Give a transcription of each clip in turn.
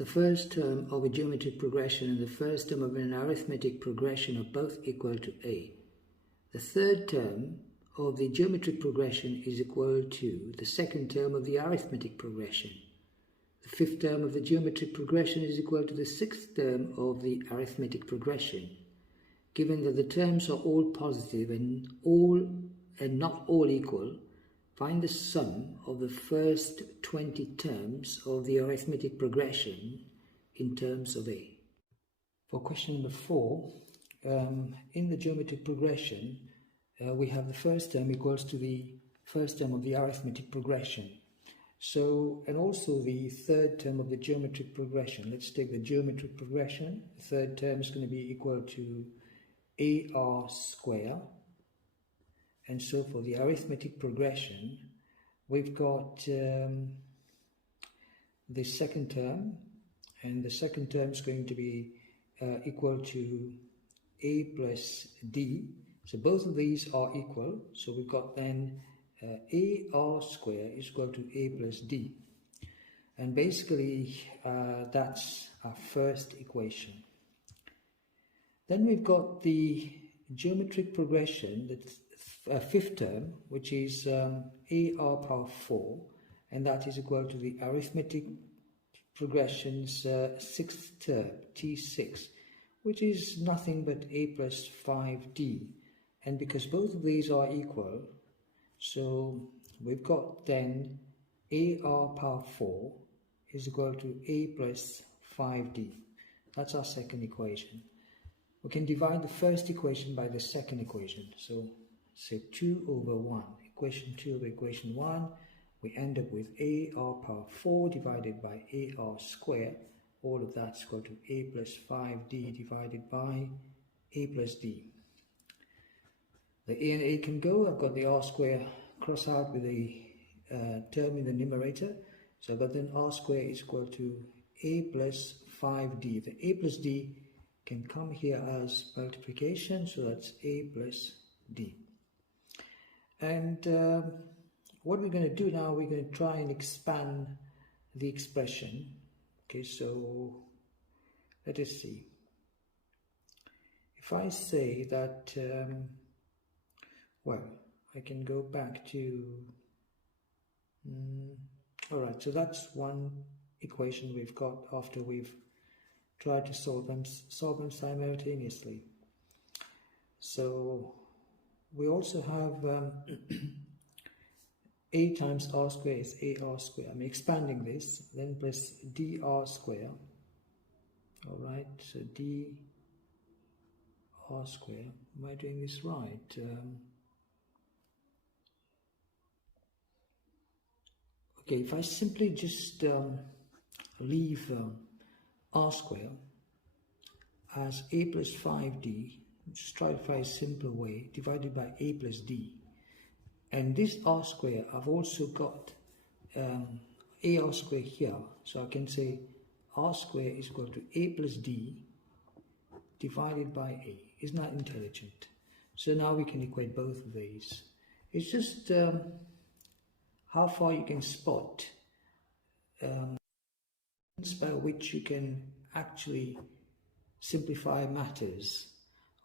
The first term of a geometric progression and the first term of an arithmetic progression are both equal to a. The third term of the geometric progression is equal to the second term of the arithmetic progression. The fifth term of the geometric progression is equal to the sixth term of the arithmetic progression. Given that the terms are all positive and not all equal, find the sum of the first 20 terms of the arithmetic progression in terms of a. For question number 4, in the geometric progression, we have the first term equals to the first term of the arithmetic progression. So, and also the third term of the geometric progression. Let's take the geometric progression. The third term is going to be equal to AR square. And so for the arithmetic progression, we've got the second term, and the second term is going to be equal to A plus D. So both of these are equal. So we've got then AR square is equal to A plus D. And basically that's our first equation. Then we've got the geometric progression, the fifth term, which is AR power 4, and that is equal to the arithmetic progression's sixth term, T6, which is nothing but A plus 5D. And because both of these are equal, so we've got then AR power 4 is equal to A plus 5D. That's our second equation. We can divide the first equation by the second equation. So say 2 over 1. Equation 2 over equation 1. We end up with AR power 4 divided by AR square. All of that's equal to A plus 5D divided by A plus D. The A and A can go. I've got the R square cross out with the term in the numerator. So I've got then R square is equal to A plus 5D. The A plus D can come here as multiplication, so that's A plus D. And what we're going to do now, we're going to try and expand the expression. Okay, so let us see. If I say that, well, I can go back to, all right, so that's one equation we've got after we've tried to solve them simultaneously. So we also have A times R square is AR square. I'm expanding this, then plus DR square. All right, so DR square. Am I doing this right? Okay, if I simply just leave R square as A plus 5D, just try to find a simpler way, divided by A plus D. And this R square, I've also got AR square here. So I can say R square is equal to A plus D divided by A. Isn't that intelligent? So now we can equate both of these. It's just how far you can spot by which you can actually simplify matters.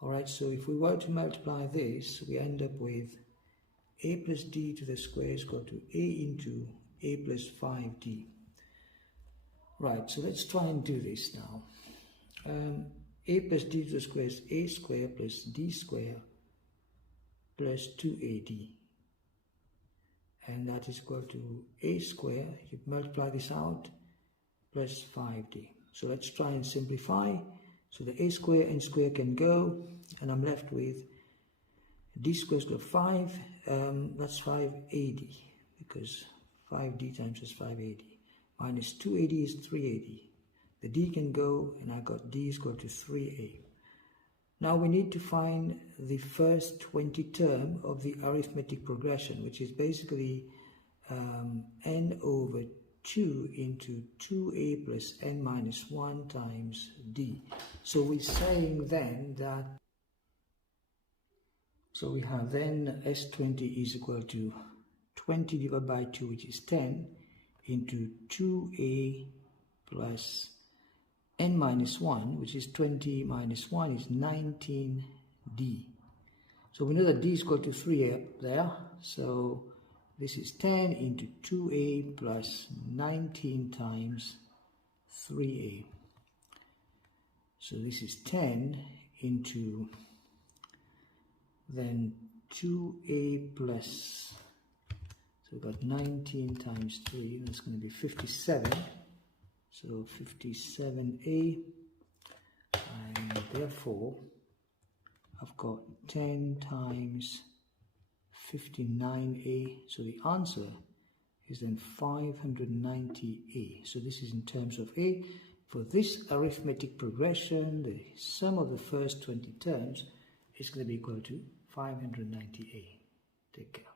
Alright, so if we were to multiply this, we end up with A plus D to the square is equal to A into A plus 5D. Right, so let's try and do this now. A plus D to the square is A square plus D square plus 2AD. And that is equal to A square, you multiply this out, plus 5D. So let's try and simplify. So the A square and square can go, and I'm left with D square is equal to 5, that's 5AD, because 5D times is 5AD. Minus 2AD is 3AD. The D can go, and I got D is equal to 3A. Now we need to find the first 20 term of the arithmetic progression, which is basically n over 2 into 2a plus n minus 1 times d. So we're saying then that, so we have then S20 is equal to 20 divided by 2, which is 10, into 2a plus n minus 1, which is 20 minus 1 is 19d. So we know that d is equal to 3a up there. So this is 10 into 2a plus 19 times 3a. So this is 10 into then 2a plus, so we've got 19 times 3, that's going to be 57. So 57a, and therefore I've got 10 times 59a. So the answer is then 590a. So this is in terms of a. For this arithmetic progression, the sum of the first 20 terms is going to be equal to 590a. Take care.